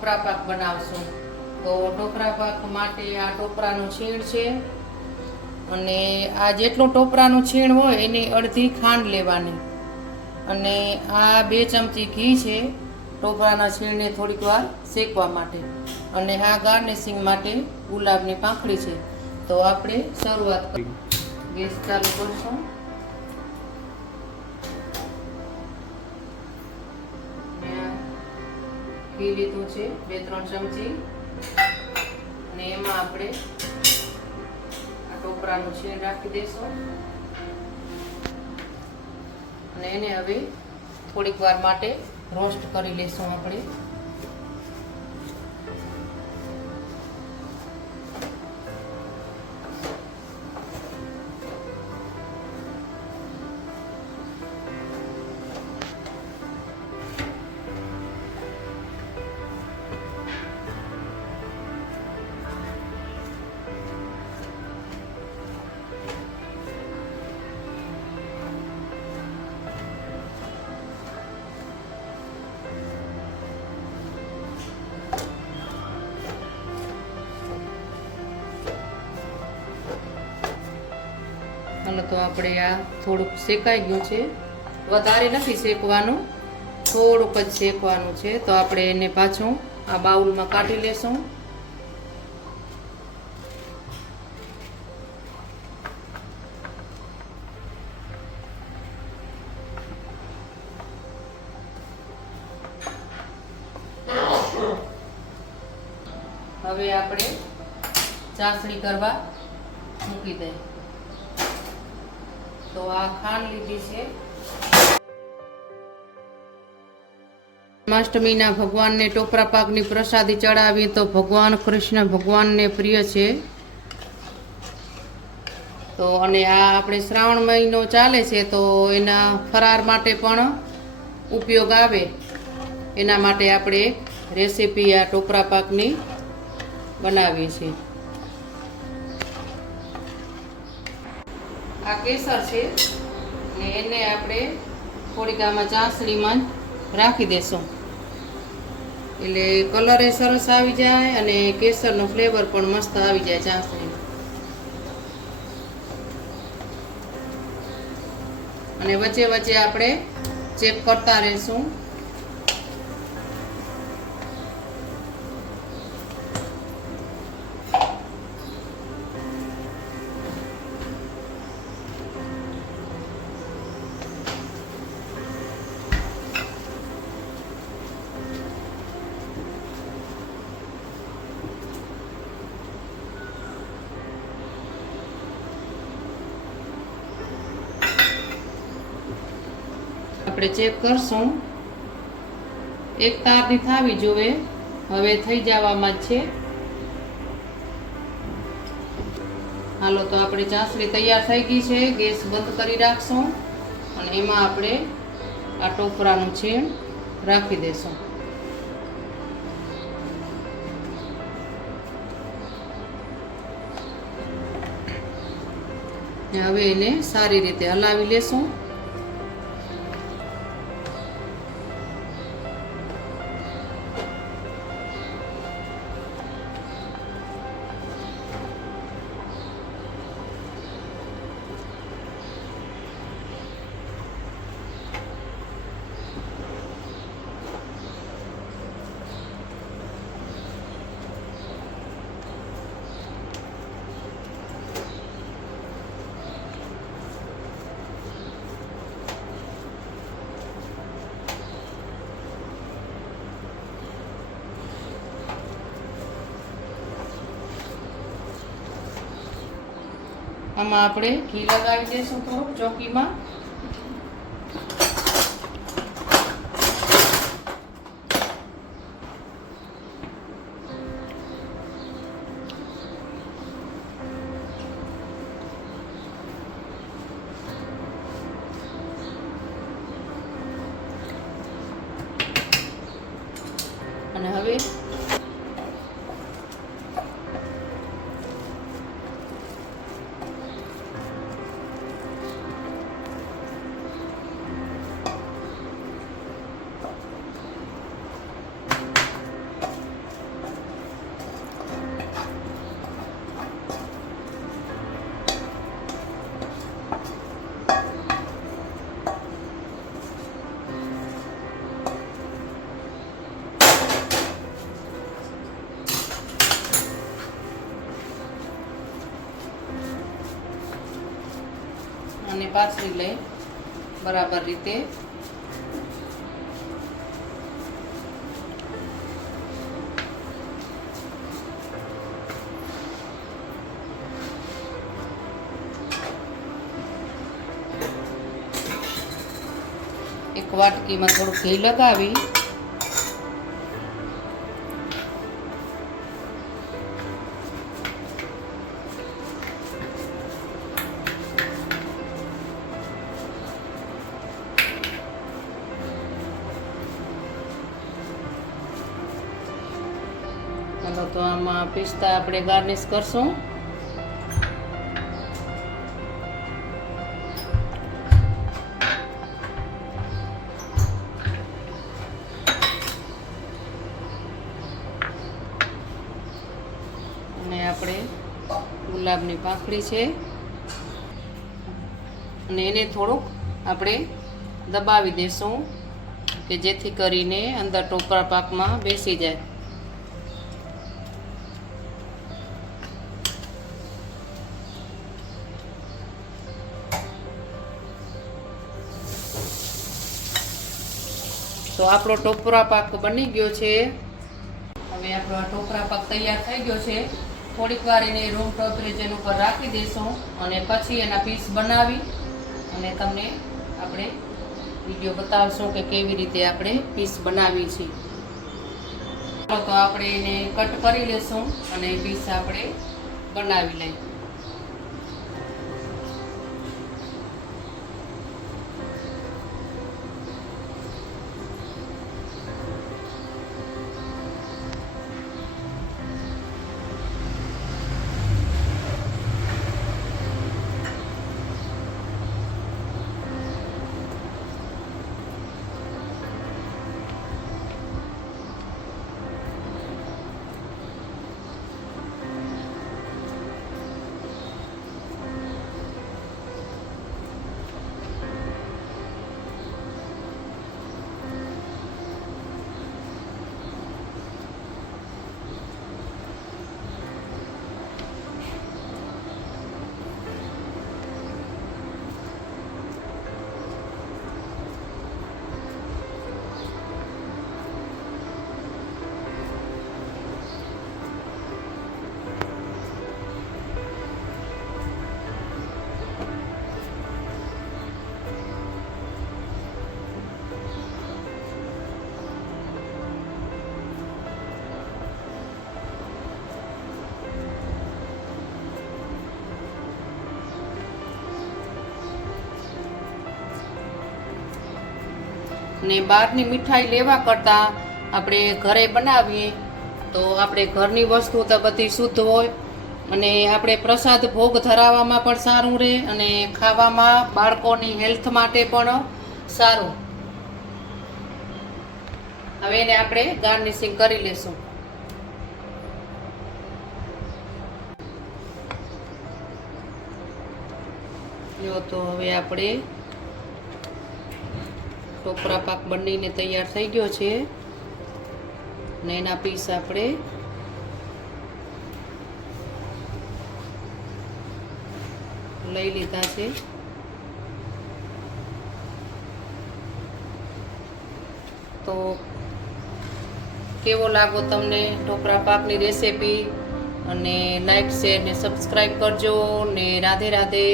ટોપરા પાક બનાવશું। તો ટોપરા પાક માટે આ ટોપરાનું છીણ છે અને આ જેટલું ટોપરાનું છીણ હોય એની અડધી ખાંડ લેવાની અને આ 2 ચમચી ઘી છે ટોપરાના છીણને થોડીક વાર શેકવા માટે અને આ ગાર્નિશિંગ માટે ગુલાબની પાંખડી છે। તો આપણે શરૂઆત કરીએ। ગેસ ચાલુ કરશું। ઘી લીધું છે 2-3 ચમચી અને એમાં આપણે આ ટોપરાનું છીણ રાખી દઈશું અને એને હવે થોડીક વાર માટે રોસ્ટ કરી લેશું આપણે। હાલો તો આપણે આ થોડુંક શેકાઈ ગયું છે, વધારે નથી શેકવાનું, થોડુંક જ શેકવાનું છે। તો આપણે એને પાછું આ બાઉલમાં કાઢી લેશું। હવે આપણે ચાસણી કરવા મૂકી દઈએ। તો આ ખાંડ લીધી છે। જન્માષ્ટમીના ભગવાનને ટોપરા પાકની પ્રસાદી ચડાવી તો ભગવાન કૃષ્ણ ભગવાનને પ્રિય છે। તો અને આ આપણે શ્રાવણ મહિનો ચાલે છે તો એના ફરાર માટે પણ ઉપયોગ આવે, એના માટે આપણે રેસીપી આ ટોપરા પાકની બનાવીએ છીએ। આ કેસર છે ને એને આપણે થોડીક આમાં ચાસણીમાં રાખી દેશું એટલે કલર એ સરસ આવી જાય અને કેસરનો ફ્લેવર પણ મસ્ત આવી જાય ચાસણીનો। અને વચ્ચે વચ્ચે આપણે ચેક કરતા રહેશું। આપણે ચેક કરશું, એક તારની થાવી જોવે, હવે થઈ જવામાં જ છે। હાલો તો આપણે ચાસણી તૈયાર થઈ ગઈ છે, ગેસ બંધ કરી રાખશું અને એમાં આપણે આ ટોપરાનું છીણ રાખી દેશું। હવે એને સારી રીતે હલાવી લેશું। આમાં આપણે ઘી લગાવી દઈશું થોડુંક ચોકીમાં। અને હવે પાથરી લઈ બરાબર રીતે. એક વાટકીમાં થોડું ઘી લગાવી તો આમાં પિસ્તા આપણે ગાર્નિશ કરશું. અને આપણે ગુલાબની પાંખડી છે અને એને થોડુંક આપણે દબાવી દેશું કે જેથી કરીને અંદર ટોપરા પાકમાં બેસી જાય. તો આપણો ટોપરા પાક બની ગયો છે. હવે આપણો આ ટોપરા પાક તૈયાર થઈ ગયો છે. થોડીક વાર એને રૂમ ટેમ્પરેચર ઉપર રાખી દઈશું અને પછી એના પીસ બનાવી અને તમને આપણે વિડીયો બતાવશું કે કેવી રીતે આપણે પીસ બનાવી છે. તો આપણે એને કટ કરી લેશું અને પીસ આપણે બનાવી લઈએ. ને બહારની મીઠાઈ લેવા કરતાં આપણે ઘરે બનાવીએ તો આપણે ઘરની વસ્તુ તો બધી શુદ્ધ હોય અને આપણે પ્રસાદ ભોગ ધરાવવામાં પણ સારું રહે અને ખાવામાં બાળકોની હેલ્થ માટે પણ સારું. હવે એને આપણે ગાર્નિશિંગ કરી લેશું. જો તો હવે આપણે ટોપરા પાક બનીને તૈયાર થઈ ગયો છે ને એના પીસ આપણે લઈ લીધા છે. તો કેવો લાગો તમને ટોપરા પાકની રેસીપી અને લાઈક શેર ને સબસ્ક્રાઈબ કરજો ને રાધે રાધે.